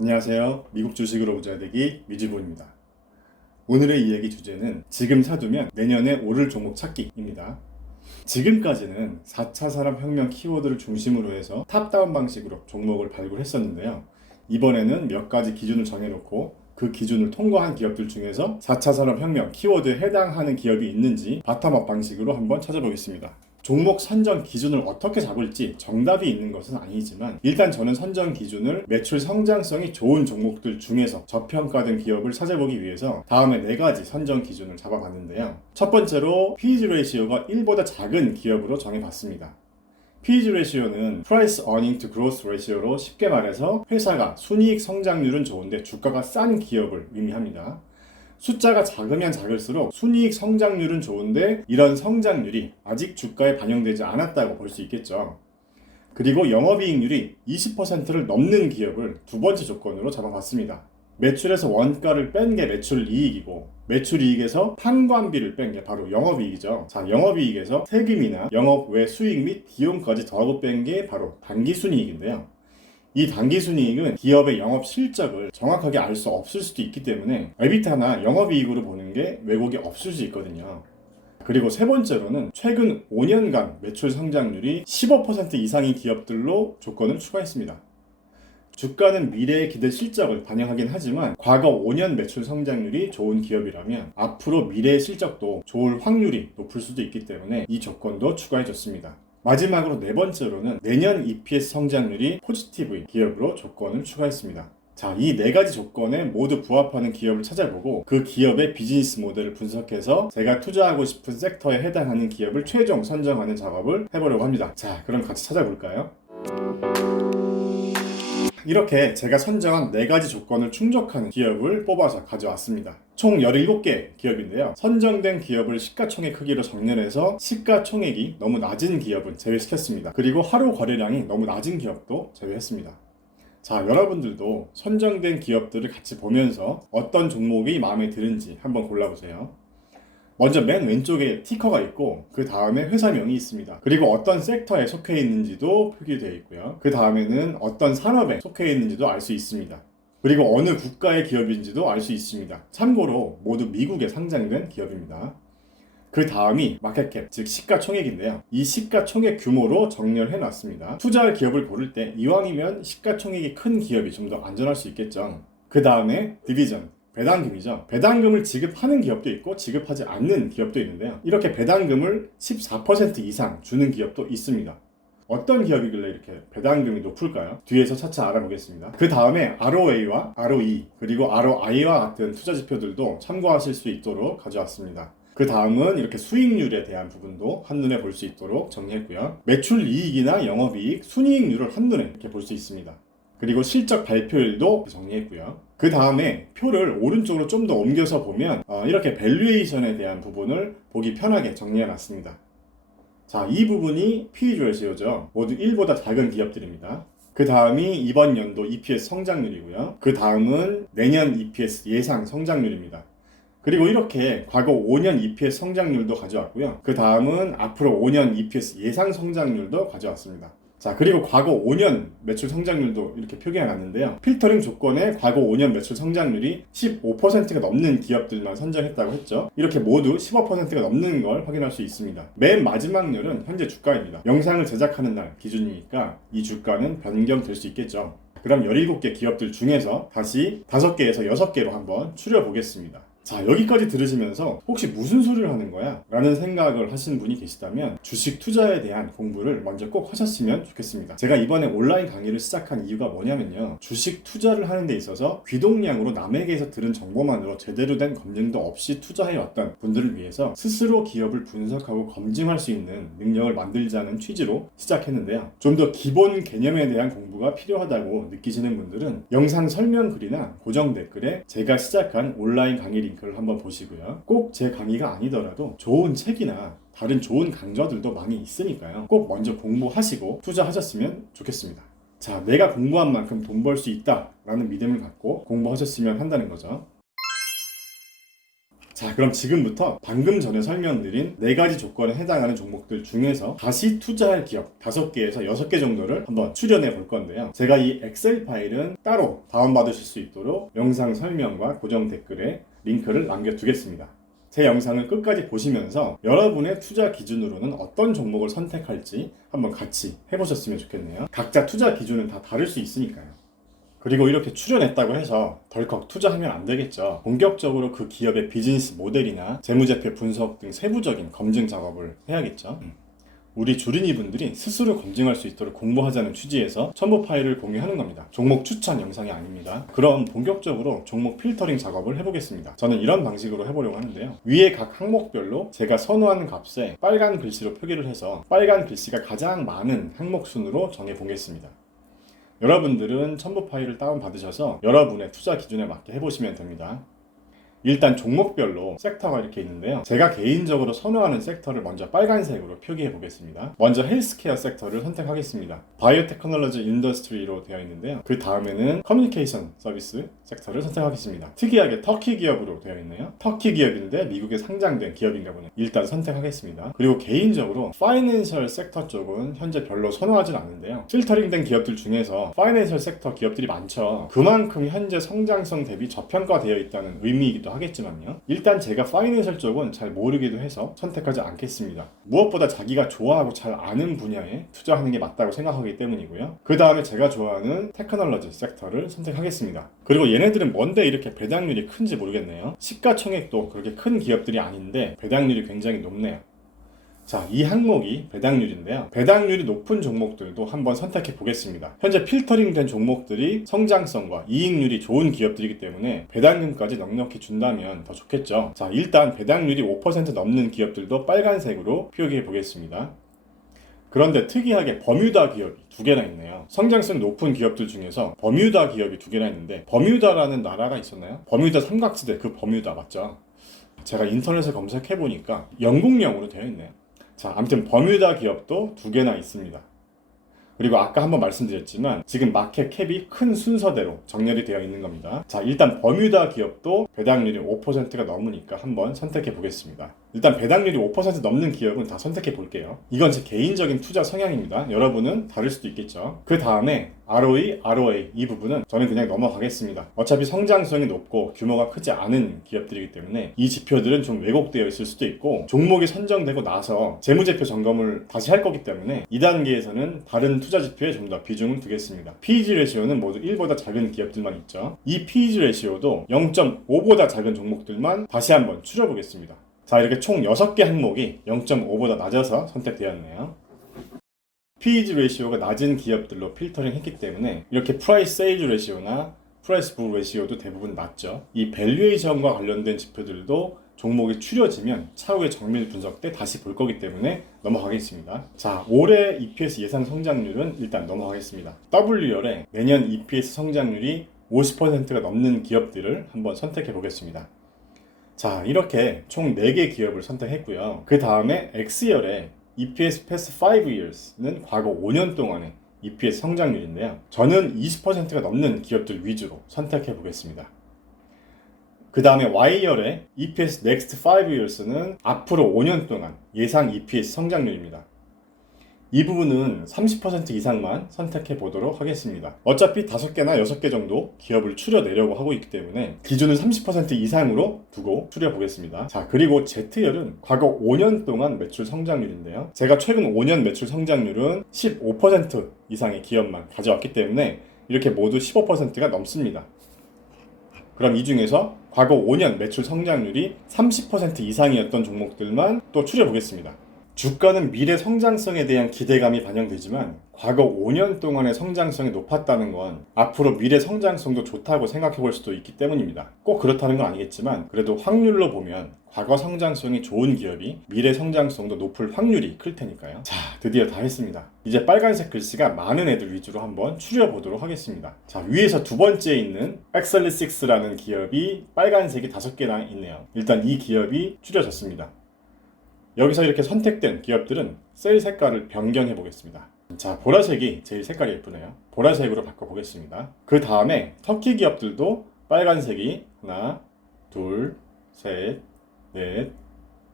안녕하세요. 미국 주식으로 부자 되기 미주보입니다. 오늘의 이야기 주제는 지금 사두면 내년에 오를 종목 찾기입니다. 지금까지는 4차 산업혁명 키워드를 중심으로 해서 탑다운 방식으로 종목을 발굴했었는데요. 이번에는 몇 가지 기준을 정해놓고 그 기준을 통과한 기업들 중에서 4차 산업혁명 키워드에 해당하는 기업이 있는지 바텀업 방식으로 한번 찾아보겠습니다. 종목 선정 기준을 어떻게 잡을지 정답이 있는 것은 아니지만 일단 저는 선정 기준을 매출 성장성이 좋은 종목들 중에서 저평가된 기업을 찾아보기 위해서 다음에 네 가지 선정 기준을 잡아봤는데요. 첫 번째로 PEG 레이시오가 1보다 작은 기업으로 정해봤습니다. PEG 레이시오는 Price Earning to Growth Ratio로 쉽게 말해서 회사가 순이익 성장률은 좋은데 주가가 싼 기업을 의미합니다. 숫자가 작으면 작을수록 순이익 성장률은 좋은데 이런 성장률이 아직 주가에 반영되지 않았다고 볼 수 있겠죠. 그리고 영업이익률이 20%를 넘는 기업을 두 번째 조건으로 잡아봤습니다. 매출에서 원가를 뺀 게 매출 이익이고 매출 이익에서 판관비를 뺀 게 바로 영업이익이죠. 자, 영업이익에서 세금이나 영업 외 수익 및 비용까지 더하고 뺀 게 바로 당기순이익인데요. 이 당기순이익은 기업의 영업 실적을 정확하게 알 수 없을 수도 있기 때문에 에비타나 영업이익으로 보는 게 왜곡이 없을 수 있거든요. 그리고 세 번째로는 최근 5년간 매출 성장률이 15% 이상인 기업들로 조건을 추가했습니다. 주가는 미래의 기대 실적을 반영하긴 하지만 과거 5년 매출 성장률이 좋은 기업이라면 앞으로 미래의 실적도 좋을 확률이 높을 수도 있기 때문에 이 조건도 추가해줬습니다. 마지막으로 네 번째로는 내년 EPS 성장률이 포지티브인 기업으로 조건을 추가했습니다. 자, 이 네 가지 조건에 모두 부합하는 기업을 찾아보고 그 기업의 비즈니스 모델을 분석해서 제가 투자하고 싶은 섹터에 해당하는 기업을 최종 선정하는 작업을 해보려고 합니다. 자, 그럼 같이 찾아볼까요? 이렇게 제가 선정한 네 가지 조건을 충족하는 기업을 뽑아서 가져왔습니다. 총 17개 기업인데요. 선정된 기업을 시가총액 크기로 정렬해서 시가총액이 너무 낮은 기업은 제외시켰습니다. 그리고 하루 거래량이 너무 낮은 기업도 제외했습니다. 자, 여러분들도 선정된 기업들을 같이 보면서 어떤 종목이 마음에 드는지 한번 골라보세요. 먼저 맨 왼쪽에 티커가 있고 그 다음에 회사명이 있습니다. 그리고 어떤 섹터에 속해 있는지도 표기되어 있고요. 그 다음에는 어떤 산업에 속해 있는지도 알 수 있습니다. 그리고 어느 국가의 기업인지도 알 수 있습니다. 참고로 모두 미국에 상장된 기업입니다. 그 다음이 마켓캡, 즉 시가총액인데요. 이 시가총액 규모로 정렬해 놨습니다. 투자할 기업을 고를 때 이왕이면 시가총액이 큰 기업이 좀 더 안전할 수 있겠죠. 그 다음에 디비전, 배당금이죠. 배당금을 지급하는 기업도 있고 지급하지 않는 기업도 있는데요. 이렇게 배당금을 14% 이상 주는 기업도 있습니다. 어떤 기업이길래 이렇게 배당금이 높을까요? 뒤에서 차차 알아보겠습니다. 그 다음에 ROA와 ROE 그리고 ROI와 같은 투자 지표들도 참고하실 수 있도록 가져왔습니다. 그 다음은 이렇게 수익률에 대한 부분도 한눈에 볼 수 있도록 정리했고요. 매출 이익이나 영업이익, 순이익률을 한눈에 이렇게 볼 수 있습니다. 그리고 실적 발표일도 정리했고요. 그 다음에 표를 오른쪽으로 좀 더 옮겨서 보면 어, 이렇게 밸류에이션에 대한 부분을 보기 편하게 정리해 놨습니다. 자, 이 부분이 PE 레시오죠. 모두 1보다 작은 기업들입니다. 그 다음이 이번 연도 EPS 성장률이고요. 그 다음은 내년 EPS 예상 성장률입니다. 그리고 이렇게 과거 5년 EPS 성장률도 가져왔고요. 그 다음은 앞으로 5년 EPS 예상 성장률도 가져왔습니다. 자, 그리고 과거 5년 매출 성장률도 이렇게 표기해 놨는데요. 필터링 조건에 과거 5년 매출 성장률이 15%가 넘는 기업들만 선정했다고 했죠. 이렇게 모두 15%가 넘는 걸 확인할 수 있습니다. 맨 마지막 률은 현재 주가입니다. 영상을 제작하는 날 기준이니까 이 주가는 변경될 수 있겠죠. 그럼 17개 기업들 중에서 다시 5개에서 6개로 한번 추려 보겠습니다. 자, 여기까지 들으시면서 혹시 무슨 소리를 하는 거야? 라는 생각을 하시는 분이 계시다면 주식 투자에 대한 공부를 먼저 꼭 하셨으면 좋겠습니다. 제가 이번에 온라인 강의를 시작한 이유가 뭐냐면요. 주식 투자를 하는 데 있어서 귀동량으로 남에게서 들은 정보만으로 제대로 된 검증도 없이 투자해왔던 분들을 위해서 스스로 기업을 분석하고 검증할 수 있는 능력을 만들자는 취지로 시작했는데요. 좀 더 기본 개념에 대한 공부가 필요하다고 느끼시는 분들은 영상 설명 글이나 고정 댓글에 제가 시작한 온라인 강의 링크를 한번 보시고요. 꼭 제 강의가 아니더라도 좋은 책이나 다른 좋은 강좌들도 많이 있으니까요. 꼭 먼저 공부하시고 투자하셨으면 좋겠습니다. 자, 내가 공부한 만큼 돈 벌 수 있다라는 믿음을 갖고 공부하셨으면 한다는 거죠. 자, 그럼 지금부터 방금 전에 설명드린 네 가지 조건에 해당하는 종목들 중에서 다시 투자할 기업 5개에서 6개 정도를 한번 추려내 볼 건데요. 제가 이 엑셀 파일은 따로 다운받으실 수 있도록 영상 설명과 고정 댓글에 링크를 남겨두겠습니다. 제 영상을 끝까지 보시면서 여러분의 투자 기준으로는 어떤 종목을 선택할지 한번 같이 해보셨으면 좋겠네요. 각자 투자 기준은 다 다를 수 있으니까요. 그리고 이렇게 출연했다고 해서 덜컥 투자하면 안 되겠죠. 본격적으로 그 기업의 비즈니스 모델이나 재무제표 분석 등 세부적인 검증 작업을 해야겠죠. 음. 우리 주린이 분들이 스스로 검증할 수 있도록 공부하자는 취지에서 첨부 파일을 공유하는 겁니다. 종목 추천 영상이 아닙니다. 그럼 본격적으로 종목 필터링 작업을 해보겠습니다. 저는 이런 방식으로 해보려고 하는데요. 위에 각 항목별로 제가 선호하는 값에 빨간 글씨로 표기를 해서 빨간 글씨가 가장 많은 항목 순으로 정해보겠습니다. 여러분들은 첨부 파일을 다운받으셔서 여러분의 투자 기준에 맞게 해보시면 됩니다. 일단 종목별로 섹터가 이렇게 있는데요. 제가 개인적으로 선호하는 섹터를 먼저 빨간색으로 표기해 보겠습니다. 먼저 헬스케어 섹터를 선택하겠습니다. 바이오테크놀로지 인더스트리로 되어 있는데요. 그 다음에는 커뮤니케이션 서비스 섹터를 선택하겠습니다. 특이하게 터키 기업으로 되어 있네요. 터키 기업인데 미국에 상장된 기업인가 보네. 일단 선택하겠습니다. 그리고 개인적으로 파이낸셜 섹터 쪽은 현재 별로 선호하진 않는데요. 필터링된 기업들 중에서 파이낸셜 섹터 기업들이 많죠. 그만큼 현재 성장성 대비 저평가되어 있다는 의미이기도 하겠지만요. 일단 제가 파이낸셜 쪽은 잘 모르기도 해서 선택하지 않겠습니다. 무엇보다 자기가 좋아하고 잘 아는 분야에 투자하는 게 맞다고 생각하기 때문이고요. 그 다음에 제가 좋아하는 테크놀로지 섹터를 선택하겠습니다. 그리고 얘네들은 뭔데 이렇게 배당률이 큰지 모르겠네요. 시가총액도 그렇게 큰 기업들이 아닌데 배당률이 굉장히 높네요. 자, 이 항목이 배당률인데요. 배당률이 높은 종목들도 한번 선택해 보겠습니다. 현재 필터링 된 종목들이 성장성과 이익률이 좋은 기업들이기 때문에 배당금까지 넉넉히 준다면 더 좋겠죠. 자, 일단 배당률이 5% 넘는 기업들도 빨간색으로 표기해 보겠습니다. 그런데 특이하게 버뮤다 기업이 두 개나 있네요. 성장성 높은 기업들 중에서 버뮤다 기업이 두 개나 있는데 버뮤다라는 나라가 있었나요? 버뮤다 삼각지대 그 버뮤다 맞죠? 제가 인터넷에 검색해 보니까 영국령으로 되어 있네요. 자, 아무튼 버뮤다 기업도 두 개나 있습니다. 그리고 아까 한번 말씀드렸지만 지금 마켓 캡이 큰 순서대로 정렬이 되어 있는 겁니다. 자, 일단 버뮤다 기업도 배당률이 5%가 넘으니까 한번 선택해 보겠습니다. 일단 배당률이 5% 넘는 기업은 다 선택해 볼게요. 이건 제 개인적인 투자 성향입니다. 여러분은 다를 수도 있겠죠. 그 다음에 ROE, ROA 이 부분은 저는 그냥 넘어가겠습니다. 어차피 성장성이 높고 규모가 크지 않은 기업들이기 때문에 이 지표들은 좀 왜곡되어 있을 수도 있고 종목이 선정되고 나서 재무제표 점검을 다시 할 거기 때문에 2단계에서는 다른 투자 지표에 좀 더 비중을 두겠습니다. PEG 레시오는 모두 1보다 작은 기업들만 있죠. 이 PEG 레시오도 0.5보다 작은 종목들만 다시 한번 추려보겠습니다. 자, 이렇게 총 6개 항목이 0.5보다 낮아서 선택되었네요. PEG 레시오가 낮은 기업들로 필터링 했기 때문에 이렇게 프라이스 세일즈 레시오나 프라이스 북 레시오도 대부분 낮죠. 이 밸류에이션과 관련된 지표들도 종목이 추려지면 차후의 정밀 분석 때 다시 볼 거기 때문에 넘어가겠습니다. 자, 올해 EPS 예상 성장률은 일단 넘어가겠습니다. W열에 내년 EPS 성장률이 50%가 넘는 기업들을 한번 선택해 보겠습니다. 자, 이렇게 총 4개 기업을 선택했고요. 그 다음에 X열에 EPS past 5 years는 과거 5년 동안의 EPS 성장률인데요. 저는 20%가 넘는 기업들 위주로 선택해 보겠습니다. 그 다음에 Y열의 EPS next 5 years는 앞으로 5년 동안 예상 EPS 성장률입니다. 이 부분은 30% 이상만 선택해 보도록 하겠습니다. 어차피 5개나 6개 정도 기업을 추려내려고 하고 있기 때문에 기준은 30% 이상으로 두고 추려보겠습니다. 자, 그리고 Z열은 과거 5년 동안 매출 성장률인데요. 제가 최근 5년 매출 성장률은 15% 이상의 기업만 가져왔기 때문에 이렇게 모두 15%가 넘습니다. 그럼 이 중에서 과거 5년 매출 성장률이 30% 이상이었던 종목들만 또 추려보겠습니다. 주가는 미래 성장성에 대한 기대감이 반영되지만 과거 5년 동안의 성장성이 높았다는 건 앞으로 미래 성장성도 좋다고 생각해 볼 수도 있기 때문입니다. 꼭 그렇다는 건 아니겠지만 그래도 확률로 보면 과거 성장성이 좋은 기업이 미래 성장성도 높을 확률이 클 테니까요. 자, 드디어 다 했습니다. 이제 빨간색 글씨가 많은 애들 위주로 한번 추려보도록 하겠습니다. 자, 위에서 두 번째에 있는 엑셀리식스라는 기업이 빨간색이 다섯 개나 있네요. 일단 이 기업이 추려졌습니다. 여기서 이렇게 선택된 기업들은 셀 색깔을 변경해 보겠습니다. 자, 보라색이 제일 색깔이 예쁘네요. 보라색으로 바꿔 보겠습니다. 그 다음에 터키 기업들도 빨간색이 하나, 둘, 셋, 넷,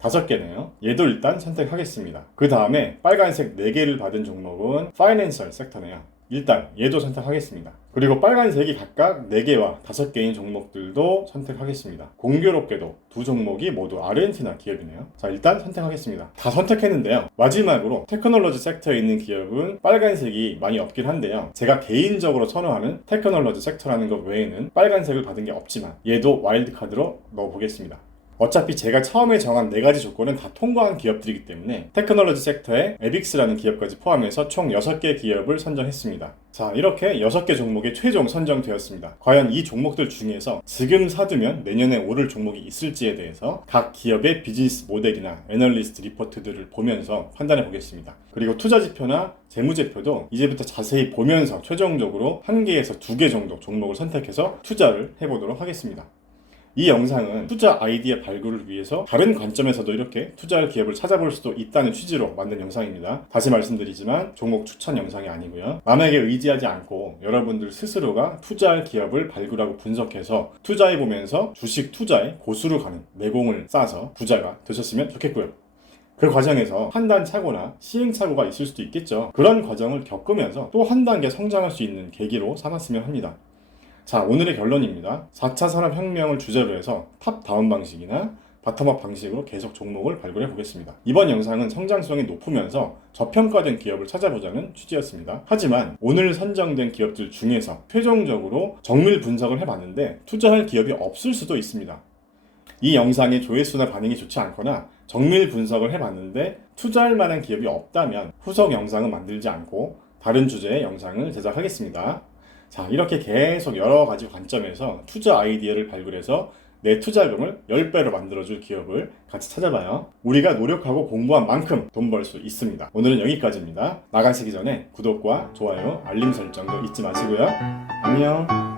다섯 개네요. 얘도 일단 선택하겠습니다. 그 다음에 빨간색 4개를 받은 종목은 파이낸셜 섹터네요. 일단 얘도 선택하겠습니다. 그리고 빨간색이 각각 4개와 5개인 종목들도 선택하겠습니다. 공교롭게도 두 종목이 모두 아르헨티나 기업이네요. 자, 일단 선택하겠습니다. 다 선택했는데요. 마지막으로 테크놀로지 섹터에 있는 기업은 빨간색이 많이 없긴 한데요. 제가 개인적으로 선호하는 테크놀로지 섹터라는 것 외에는 빨간색을 받은 게 없지만 얘도 와일드카드로 넣어보겠습니다. 어차피 제가 처음에 정한 네 가지 조건은 다 통과한 기업들이기 때문에 테크놀로지 섹터에 에빅스라는 기업까지 포함해서 총 6개 기업을 선정했습니다. 자, 이렇게 6개 종목이 최종 선정되었습니다. 과연 이 종목들 중에서 지금 사두면 내년에 오를 종목이 있을지에 대해서 각 기업의 비즈니스 모델이나 애널리스트 리포트들을 보면서 판단해 보겠습니다. 그리고 투자 지표나 재무 제표도 이제부터 자세히 보면서 최종적으로 한 개에서 두 개 정도 종목을 선택해서 투자를 해보도록 하겠습니다. 이 영상은 투자 아이디어 발굴을 위해서 다른 관점에서도 이렇게 투자할 기업을 찾아볼 수도 있다는 취지로 만든 영상입니다. 다시 말씀드리지만 종목 추천 영상이 아니고요. 남에게 의지하지 않고 여러분들 스스로가 투자할 기업을 발굴하고 분석해서 투자해 보면서 주식 투자에 고수로 가는 내공을 쌓아서 부자가 되셨으면 좋겠고요. 그 과정에서 판단 착오나 시행 착오가 있을 수도 있겠죠. 그런 과정을 겪으면서 또 한 단계 성장할 수 있는 계기로 삼았으면 합니다. 자, 오늘의 결론입니다. 4차 산업혁명을 주제로 해서 탑다운 방식이나 바텀업 방식으로 계속 종목을 발굴해 보겠습니다. 이번 영상은 성장성이 높으면서 저평가된 기업을 찾아보자는 취지였습니다. 하지만 오늘 선정된 기업들 중에서 최종적으로 정밀 분석을 해봤는데 투자할 기업이 없을 수도 있습니다. 이 영상의 조회수나 반응이 좋지 않거나 정밀 분석을 해봤는데 투자할 만한 기업이 없다면 후속 영상은 만들지 않고 다른 주제의 영상을 제작하겠습니다. 자, 이렇게 계속 여러 가지 관점에서 투자 아이디어를 발굴해서 내 투자금을 10배로 만들어줄 기업을 같이 찾아봐요. 우리가 노력하고 공부한 만큼 돈 벌 수 있습니다. 오늘은 여기까지입니다. 나가시기 전에 구독과 좋아요, 알림 설정도 잊지 마시고요. 안녕.